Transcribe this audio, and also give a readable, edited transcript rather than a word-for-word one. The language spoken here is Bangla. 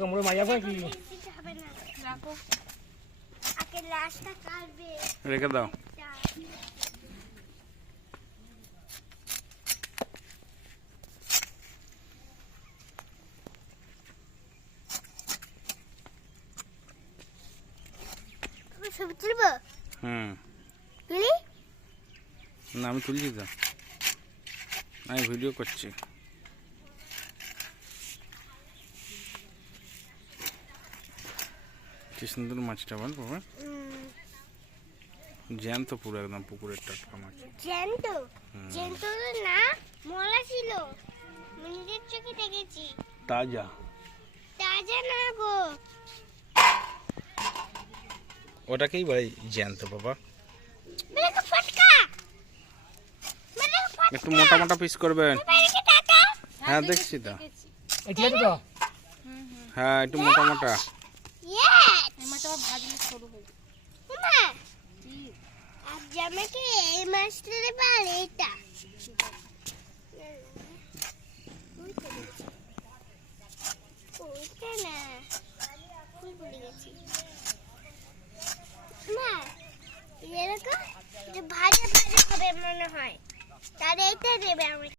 কামড়ে মাইয়া কি রেখে দাও। ছবি তুলবো? না আমি তুলছি তো, আমি ভিডিও করছি। কি সুন্দর মাছটা বল বাবা, জ্যান্ত পুরো একদম পুকুরের টাটকা মাছ। জ্যান্ত? জ্যান্ত না, মলা ছিল, নিজের চোখে দেখেছি। তাজা? তাজা না গো, ওটাকেই বলে জ্যান্ত বাবা। একটু মোটা মোটা পিস করবেন। হ্যাঁ দেখছি তো, হ্যাঁ একটু মোটা মোটা। এই মাছটা পারে এটা না, ফুল পড়ে গেছে না, এরকম ভাজা ভাজা হবে মনে হয়, তাহলে এটা দেবে আমি।